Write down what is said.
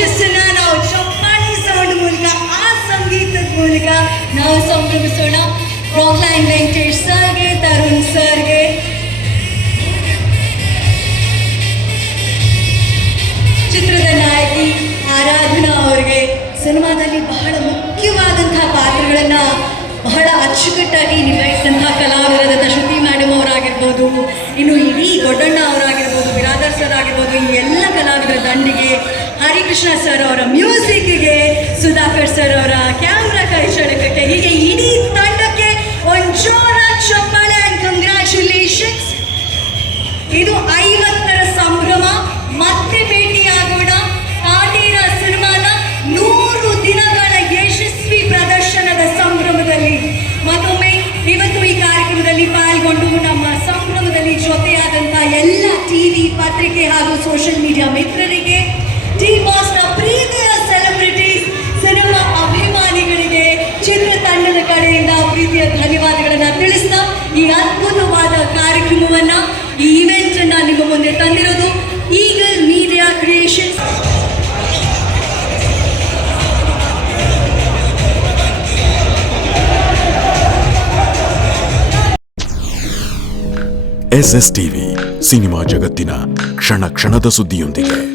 ಯಶಸ್ಸನ್ನ ನಾವು ಚಪ್ಪಾಳಿ ಸೌಂಡ್ ಮೂಲಕ, ಆ ಸಂಗೀತದ ಮೂಲಕ ನಾವು ಸಂಭ್ರಮಿಸೋಣ. ರಾಕ್ಲೈನ್ ವೆಂಕಟೇಶ್ ಸರ್ಗೆ ತರುಣ್ ಸರ್ಗೆ. ಚಿತ್ರದ ನಾಯಕಿ ಆರಾಧನಾ ಅವರಿಗೆ ಸಿನಿಮಾದಲ್ಲಿ ಬಹಳ ಮುಖ್ಯವಾದಂತಹ ಪಾತ್ರಗಳನ್ನ ಬಹಳ ಅಚ್ಚುಕಟ್ಟಾಗಿ ನಿಭಾಯಿಸಿದಂತಹ ಕಲಾವಿದ ಶ್ರುತಿ ಮ್ಯಾಡಮ್ ಅವರಾಗಿರ್ಬೋದು, ಇನ್ನು ಇಡೀ ದೊಡ್ಡಣ್ಣ ಅವರಾಗಿರ್ಬೋದು, ಬಿರಾದರ್ ಸರ್ ಆಗಿರ್ಬೋದು, ಈ ಎಲ್ಲ ಹರಿಕೃಷ್ಣ ಸರ್ ಅವರ ಮ್ಯೂಸಿಕ್ಗೆ ಸುಧಾಕರ್ ಸರ್ ಅವರ ಕ್ಯಾಮ್ರಾ ಕೈ ಹೀಗೆ ಇಡೀ ತಂಡಕ್ಕೆ ಒಂದು ಜೋರ ಚಪ್ಪಾಳೆ ಅಂಡ್ ಕಂಗ್ರ್ಯಾಚುಲೇಷನ್ಸ್ ಇದು ಐವತ್ತರ ಸಂಭ್ರಮ, ಮತ್ತೆ ಭೇಟಿಯಾಗೋಣ. ಕಾಟೀರ ಸಿನಿಮಾದ ನೂರು ದಿನಗಳ ಯಶಸ್ವಿ ಪ್ರದರ್ಶನದ ಸಂಭ್ರಮದಲ್ಲಿ ಮತ್ತೊಮ್ಮೆ ಇವತ್ತು ಈ ಕಾರ್ಯಕ್ರಮದಲ್ಲಿ ಪಾಲ್ಗೊಂಡು ನಮ್ಮ ಸಂಭ್ರಮದಲ್ಲಿ ಜೊತೆಯಾದಂಥ ಎಲ್ಲ ಟಿವಿ ಪತ್ರಿಕೆ ಹಾಗೂ ಸೋಷಿಯಲ್ ಮೀಡಿಯಾ ಮಿತ್ರರಿಗೆ ಬಾಸ್ನ ಪ್ರೀತಿಯ ಸೆಲೆಬ್ರಿಟೀಸ್ ಸಿನಿಮಾ ಅಭಿಮಾನಿಗಳಿಗೆ ಚಿತ್ರತಂಡದ ಕಡೆಯಿಂದ ಪ್ರೀತಿಯ ಧನ್ಯವಾದಗಳನ್ನ ತಿಳಿಸ್ತಾ ಈ ಅದ್ಭುತವಾದ ಕಾರ್ಯಕ್ರಮವನ್ನ, ಈ ಇವೆಂಟ್ ಅನ್ನ ನಿಮ್ಮ ಮುಂದೆ ತಂದಿರೋದು Eagle Media Creation S S TV cinema ಜಗತ್ತಿನ ಕ್ಷಣ ಕ್ಷಣದ ಸುದ್ದಿಯೊಂದಿಗೆ.